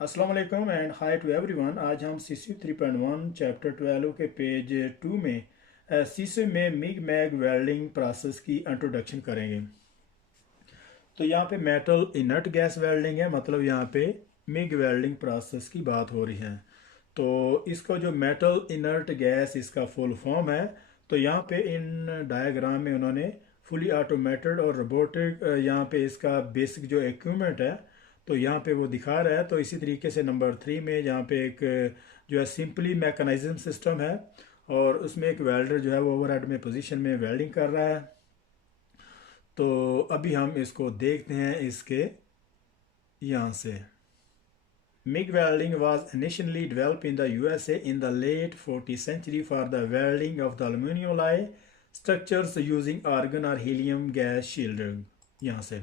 अस्सलाम वालेकुम and hi to everyone. आज हम सीसी 3.1 चैप्टर 12 के पेज 2 में सीसी में मिग मैग वेल्डिंग प्रोसेस की इंट्रोडक्शन करेंगे। तो यहाँ पे मेटल इनर्ट गैस वेल्डिंग है, मतलब यहाँ पे मिग वेल्डिंग प्रोसेस की बात हो रही है। तो इसको जो मेटल इनर्ट गैस इसका फुल फॉर्म है। तो यहाँ पे इन डायग्राम में उन्होंने फुली ऑटोमेटेड और रोबोटिक यहाँ पे इसका बेसिक जो इक्विपमेंट है तो यहाँ पे वो दिखा रहा है। तो इसी तरीके से नंबर 3 में यहाँ पे एक जो है सिंपली मैकेनिज्म सिस्टम है और उसमें एक वेल्डर जो है वो ओवरहेड में पोजीशन में वेल्डिंग कर रहा है। तो अभी हम इसको देखते हैं इसके यहाँ से। MIG welding was initially developed in the USA in the late 40th century for the welding of the aluminum alloy structures using argon or helium gas shielding. यहाँ से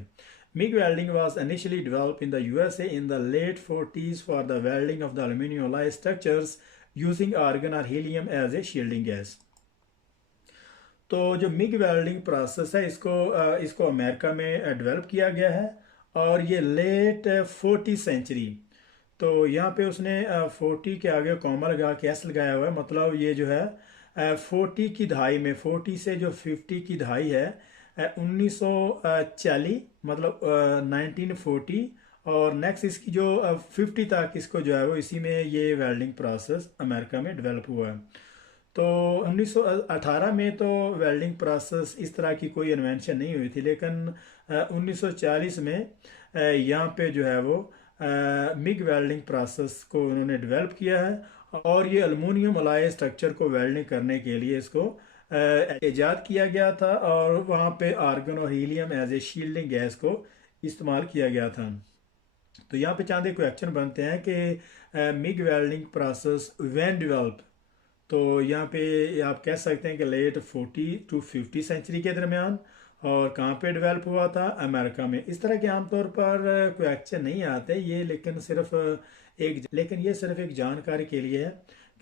MIG welding was initially developed in the USA in the late 40s for the welding of the aluminum alloy structures using argon or helium as a shielding gas. तो जो MiG welding process है इसको America में develop किया गया है और ये लेट 40 सेंचुरी। तो यहाँ पे उसने 40 के आगे कॉमा लगा के एस लगाया हुआ है, मतलब ये जो है 40 की दहाई में 40 से जो 50 की दहाई है 1940, मतलब 1940 और नेक्स्ट इसकी जो 50 तक इसको जो है वो इसी में ये वेल्डिंग प्रोसेस अमेरिका में डेवलप हुआ है। तो 1918 में तो वेल्डिंग प्रोसेस इस तरह की कोई इन्वेंशन नहीं हुई थी, लेकिन 1940 में यहाँ पे जो है वो मिग वेल्डिंग प्रोसेस को उन्होंने डेवलप किया है और ये अल्मुनियम अलाय स्ट्रक्चर को वेल्डिंग करने के लिए इसको ईजाद किया गया था और वहाँ पे आर्गन और helium as a shielding gas को इस्तेमाल किया गया था। तो यहाँ पे चंद क्वेश्चन बनते हैं कि MiG welding process when develop. तो यहाँ पे आप कह सकते हैं कि लेट 40 टू 50 सेंचुरी के दरमियान। और कहाँ पे डेवलप हुआ था? अमेरिका में। इस तरह के आमतौर पर क्वेश्चन नहीं आते ये, लेकिन ये सिर्फ एक जानकारी के लिए है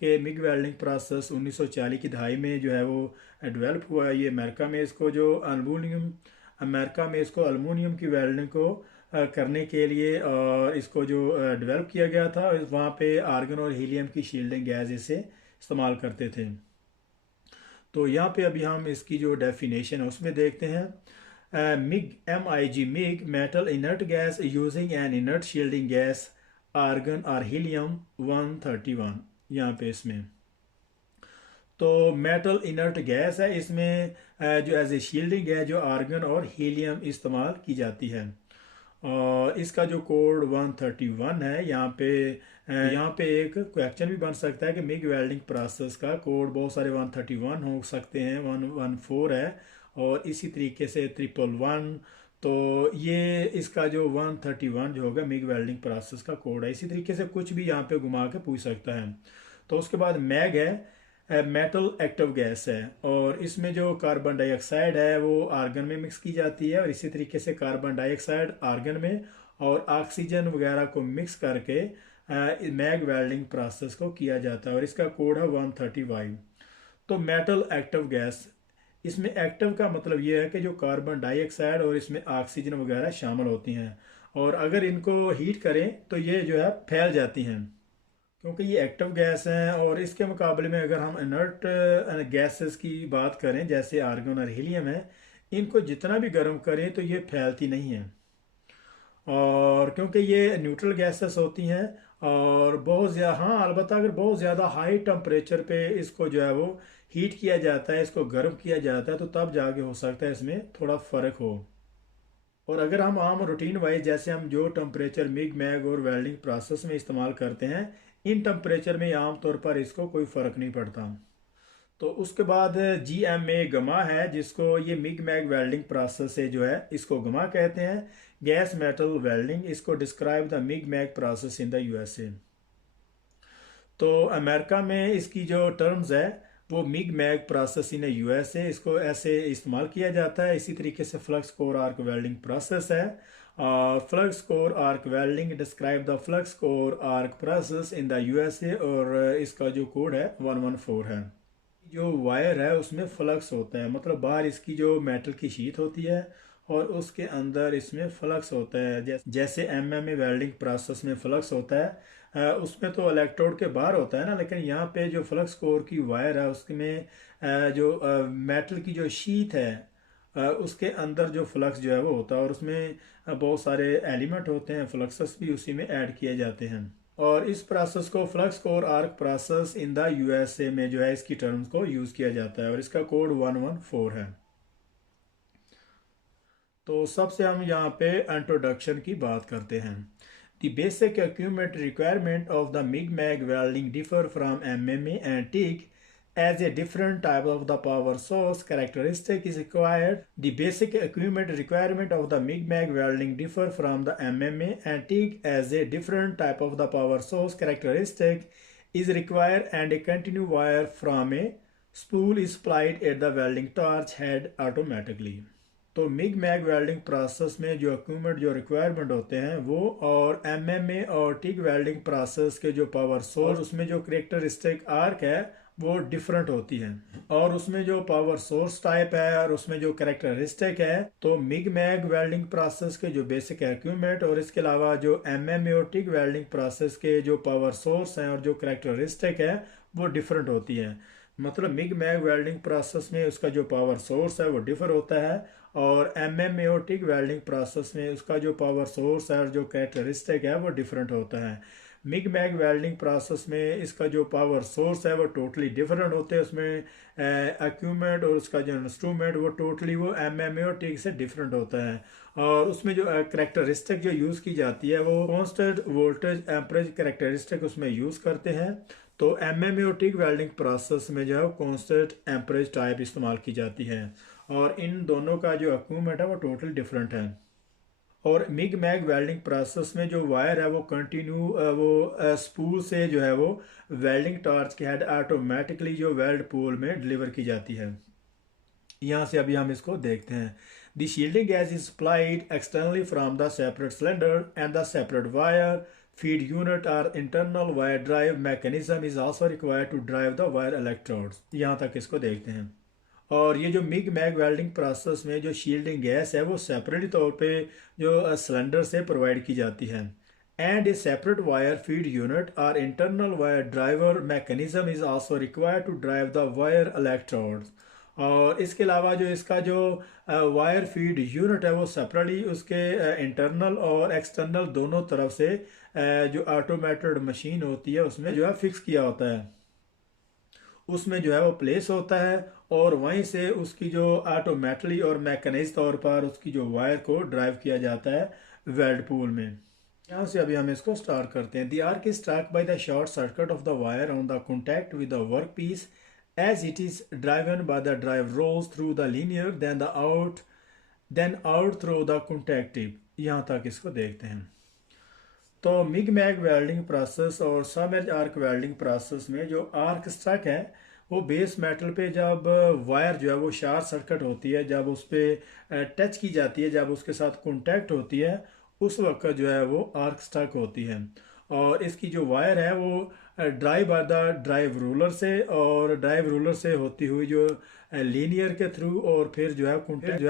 कि मिग वेल्डिंग प्रोसेस 1940 की दहाई में जो है वो डेवलप हुआ है। ये अमेरिका में इसको अल्मुनियम की वेल्डिंग को करने के लिए और इसको जो डेवलप किया गया था वहाँ पे आर्गन और हीलियम की शील्डिंग गैस इसे इस्तेमाल करते थे। तो यहाँ पे अभी हम इसकी जो डेफिनेशन है उसमें देखते हैं। MIG MIG metal inert gas using an inert shielding gas argon और हीलियम 131। यहाँ पे इसमें तो मेटल इनर्ट गैस है, इसमें जो एज ए शील्डिंग है जो आर्गन और हीलियम इस्तेमाल की जाती है। और इसका जो कोड 131 है यहाँ पे एक क्वेश्चन भी बन सकता है कि मिग वेल्डिंग प्रोसेस का कोड बहुत सारे 131 हो सकते हैं, 114 है और इसी तरीके से 111। तो ये इसका जो 131 जो होगा मिग वेल्डिंग प्रोसेस का कोड है। इसी तरीके से कुछ भी यहाँ पे घुमा के पूछ सकता है। तो उसके बाद मैग है, मेटल एक्टिव गैस है और इसमें जो कार्बन डाइऑक्साइड है वो आर्गन में मिक्स की जाती है और इसी तरीके से कार्बन डाइऑक्साइड आर्गन में और ऑक्सीजन वगैरह को मिक्स करके मैग वेल्डिंग प्रोसेस को किया जाता है और इसका कोड है 135। तो मेटल एक्टिव गैस, इसमें एक्टिव का मतलब ये है कि जो कार्बन डाइऑक्साइड और इसमें ऑक्सीजन वगैरह शामिल होती हैं और अगर इनको हीट करें तो ये जो है फैल जाती हैं क्योंकि ये एक्टिव गैस हैं। और इसके मुकाबले में अगर हम इनर्ट गैसेस की बात करें जैसे आर्गन और हीलियम है, इनको जितना भी गर्म करें तो ये फैलती नहीं हैं और क्योंकि ये न्यूट्रल गैसेस होती हैं और बहुत ज़्यादा, हाँ अलबत्ता अगर बहुत ज़्यादा हाई टेम्परेचर पे इसको जो है वो हीट किया जाता है, इसको गर्म किया जाता है तो तब जाके हो सकता है इसमें थोड़ा फ़र्क हो। और अगर हम आम रूटीन वाइज जैसे हम जो टेम्परेचर मिग मैग और वेल्डिंग प्रोसेस में इस्तेमाल करते हैं इन टेम्परेचर में आम तौर पर इसको कोई फ़र्क नहीं पड़ता। तो उसके बाद GMA गमा है, जिसको ये मिग मैग वेल्डिंग प्रोसेस से जो है इसको गमा कहते हैं, गैस मेटल वेल्डिंग। इसको describe the MIG MAG process in the USA। तो अमेरिका में इसकी जो टर्म्स है वो MIG MAG process in USA, इसको ऐसे इस्तेमाल किया जाता है। इसी तरीके से flux core arc welding process है और flux core arc welding describe the flux core arc process in the USA और इसका जो कोड है 114 है। जो वायर है उसमें फ्लक्स होता है, मतलब बाहर इसकी जो मेटल की शीट होती है और उसके अंदर इसमें फ्लक्स होता है, जैसे एमएमए वेल्डिंग प्रोसेस में फ्लक्स होता है। उसमें तो इलेक्ट्रोड के बाहर होता है ना, लेकिन यहाँ पे जो फ्लक्स कोर की वायर है उसमें जो मेटल की जो शीट है उसके अंदर जो फ्लक्स जो है वो होता है, और उसमें बहुत सारे एलिमेंट होते हैं, फ्लक्सस भी उसी में ऐड किए जाते हैं। और इस प्रोसेस को flux core arc process in the USA में जो है इसकी टर्म्स को यूज़ किया जाता है, और इसका कोड 114 है। तो सबसे हम यहाँ पे इंट्रोडक्शन की बात करते हैं। The basic equipment requirement of the MIG-MAG welding differ from MMA and TIG as a different type of the power source characteristic is required. The basic equipment requirement of the MIG-MAG welding differ from the MMA and TIG as a different type of the power source characteristic is required, and a continuous wire from a spool is supplied at the welding torch head automatically. तो MiG mag welding process में जो equipment जो requirement होते हैं वो, और MMA और TIG welding process के जो पावर सोर्स उसमें जो करेक्टरिस्टिक आर्क है वो डिफरेंट होती है, और उसमें जो पावर सोर्स टाइप है और उसमें जो करेक्टरिस्टिक है। तो मिग मैग वेल्डिंग प्रोसेस के जो बेसिक इक्विपमेंट और इसके अलावा जो एमएमए और टिग वेल्डिंग प्रोसेस के जो पावर सोर्स हैं और जो करेक्टरिस्टिक है वो डिफरेंट होती है। मतलब मिग मैग वेल्डिंग प्रोसेस में उसका जो पावर सोर्स है वो डिफर होता है, और एमएमए और टिग वेल्डिंग प्रोसेस में उसका जो पावर सोर्स है और जो कैरेक्टरिस्टिक है वो डिफरेंट होता है। मिग मैग वेल्डिंग प्रोसेस में इसका जो पावर सोर्स है वो टोटली डिफरेंट होते हैं, उसमें इक्विपमेंट और उसका जो इंस्ट्रूमेंट वो टोटली वो एमएमए और टिग से डिफरेंट होता है, और उसमें जो कैरेक्टरिस्टिक जो यूज़ की जाती है वो कांस्टेंट वोल्टेज एम्परेज कैरेक्टरिस्टिक उसमें यूज़ करते हैं। तो एमएमए और टिग वेल्डिंग प्रोसेस में जो है कांस्टेंट एम्परेज टाइप इस्तेमाल की जाती है, और इन दोनों का जो इक्विपमेंट है वो टोटल डिफरेंट है। और मिग मैग वेल्डिंग प्रोसेस में जो वायर है वो कंटिन्यू वो स्पूल से जो है वो वेल्डिंग टॉर्च के हेड ऑटोमेटिकली जो वेल्ड पोल में डिलीवर की जाती है। यहाँ से अभी हम इसको देखते हैं। The shielding gas is supplied externally from the separate cylinder and the separate wire feed unit or internal wire drive mechanism is also required to drive the wire electrodes। यहाँ तक इसको देखते हैं। और ये जो मिग मैग वेल्डिंग प्रोसेस में जो शील्डिंग गैस है वो सेपरेट तौर पे जो सिलेंडर से प्रोवाइड की जाती है, and a separate wire feed unit और internal wire driver mechanism is also required to drive the wire electrodes. और इसके अलावा जो इसका जो वायर फीड यूनिट है वो सेपरेटली उसके इंटरनल और एक्सटर्नल दोनों तरफ से जो ऑटोमेटेड मशीन होती है उसमें जो है फिक्स किया होता है, उसमें जो है वो प्लेस होता है, और वहीं से उसकी जो ऑटोमेटिकली और मैकेनाइज तौर पर उसकी जो वायर को ड्राइव किया जाता है वेल्ड पूल में। यहाँ से अभी हम इसको स्टार्ट करते हैं। The arc is struck by the short circuit of the wire on the contact with the work piece as it is driven by the drive rolls through the linear then out through the contact tip. यहाँ तक इसको देखते हैं। तो MiG mag welding process और सबमेर्ज arc welding process में जो arc struck है वो बेस मेटल पे जब वायर जो है वो शॉर्ट सर्किट होती है, जब उस पर टच की जाती है, जब उसके साथ कॉन्टैक्ट होती है, उस वक्त जो है वो आर्क स्ट्रक होती है। और इसकी जो वायर है वो drive bye the drive ruler से, और ड्राइव रूलर से होती हुई जो लीनियर के थ्रू और फिर जो है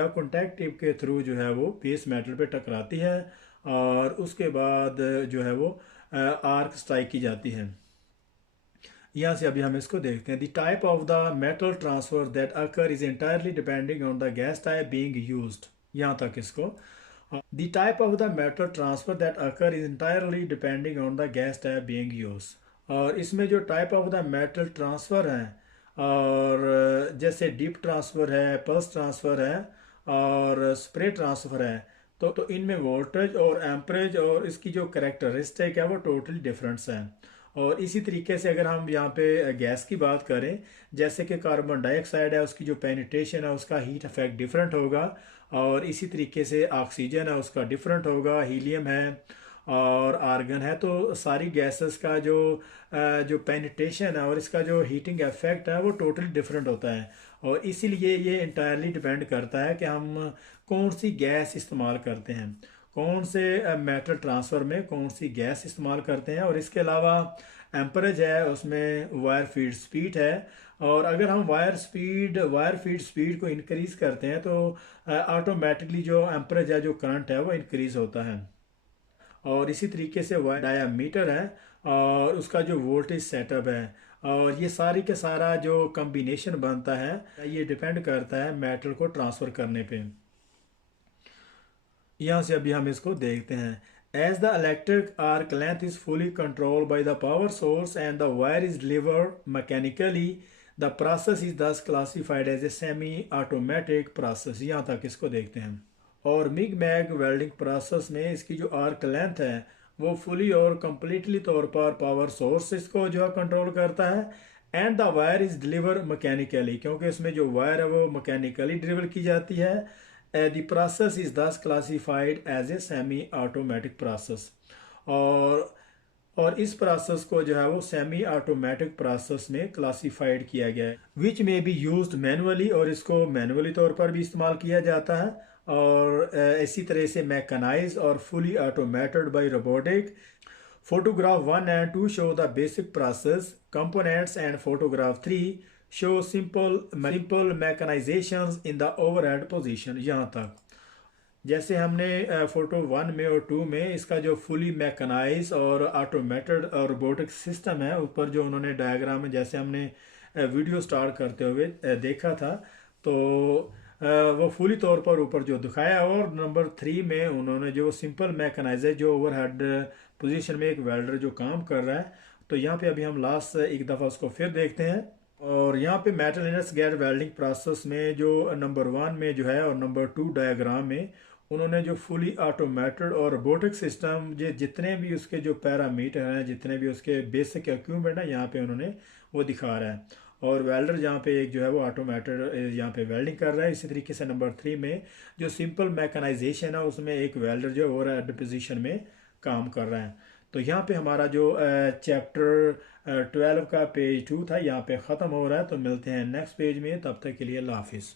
कॉन्टैक्ट टिप के थ्रू जो है वो बेस मेटल पे टकराती है, और उसके बाद जो है वो आर्क स्ट्राइक की जाती है। यहाँ से अभी हम इसको देखते हैं। The type of the metal transfer that occur is entirely depending on the gas type being used. यहाँ तक इसको। The type of the metal transfer that occur is entirely depending on the gas type being used. और इसमें जो type of the metal transfer है, और जैसे deep transfer है, पल्स ट्रांसफर है और स्प्रे ट्रांसफर है, तो इनमें वोल्टेज और एम्परेज और इसकी जो करेक्टरिस्टिक है वो टोटली डिफरेंस है। और इसी तरीके से अगर हम यहाँ पे गैस की बात करें, जैसे कि कार्बन डाइऑक्साइड है, उसकी जो पेनिट्रेशन है उसका हीट इफेक्ट डिफरेंट होगा, और इसी तरीके से ऑक्सीजन है उसका डिफरेंट होगा, हीलियम है और आर्गन है। तो सारी गैसेस का जो पेनिट्रेशन है और इसका जो हीटिंग इफेक्ट है वो टोटली डिफरेंट होता है, और इसीलिए ये इंटायरली डिपेंड करता है कि हम कौन सी गैस इस्तेमाल करते हैं। कौन से मेटल ट्रांसफ़र में कौन सी गैस इस्तेमाल करते हैं। और इसके अलावा एम्परेज है, उसमें वायर फीड स्पीड है। और अगर हम वायर फीड स्पीड को इंक्रीज़ करते हैं तो ऑटोमेटिकली जो एम्परेज है, जो करंट है, वो इंक्रीज़ होता है। और इसी तरीके से वायर डायामीटर है और उसका जो वोल्टेज सेटअप है, और ये सारी के सारा जो कम्बिनेशन बनता है ये डिपेंड करता है मेटल को ट्रांसफ़र करने पे। यहाँ से अभी हम इसको देखते हैं। As the electric arc length is fully controlled by the power source and the wire is delivered mechanically, the process is thus classified as a semi automatic process. यहाँ तक इसको देखते हैं। और मिग मैग वेल्डिंग प्रोसेस में इसकी जो arc length है वो फुली और कम्प्लीटली तौर पर पावर सोर्स इसको जो है कंट्रोल करता है। And the wire is deliver mechanically, क्योंकि इसमें जो वायर है वो मैकेनिकली डिलीवर की जाती है। The process is thus classified as a semi automatic process. और और इस प्रोसेस को जो है वो सेमी ऑटोमेटिक प्रोसेस में क्लासिफाइड किया गया है, विच में बी यूज्ड मैनुअली, और इसको मैनुअली तौर पर भी इस्तेमाल किया जाता है। और इसी तरह से मैकेनाइज और fully automated by robotic. Photograph 1 and 2 show the basic process components and photograph 3 show simple mechanisations in the overhead position. यहाँ तक जैसे हमने फोटो 1 में और 2 में इसका जो फुली मैकेनाइज और ऑटोमेटेड और रोबोटिक सिस्टम है, ऊपर जो उन्होंने डायग्राम में जैसे हमने वीडियो स्टार्ट करते हुए देखा था, तो वो फुली तौर पर ऊपर जो दिखाया। और नंबर 3 में उन्होंने जो सिंपल मैकेनाइजर जो ओवरहेड पोजीशन में एक वेल्डर जो काम कर रहा है, तो यहाँ पे अभी हम लास्ट एक दफ़ा उसको फिर देखते हैं। और यहाँ पे metal inert gas welding process में जो नंबर 1 में जो है और नंबर 2 डायग्राम में उन्होंने जो फुली ऑटोमेटेड और रोबोटिक सिस्टम जितने भी उसके जो पैरामीटर हैं, जितने भी उसके बेसिक इक्विपमेंट हैं, यहाँ पे उन्होंने वो दिखा रहा है। और वेल्डर जहाँ पे एक जो है वो ऑटोमेटेड यहाँ पे वेल्डिंग कर रहा है। इसी तरीके से नंबर 3 में जो सिंपल मैकेनाइजेशन है उसमें एक वेल्डर जो ओवरहेड पोजीशन में काम कर रहा है। तो यहाँ पे हमारा जो चैप्टर 12 का पेज 2 था यहाँ पे ख़त्म हो रहा है। तो मिलते हैं नेक्स्ट पेज में, तब तक के लिए अल्लाह हाफिज़।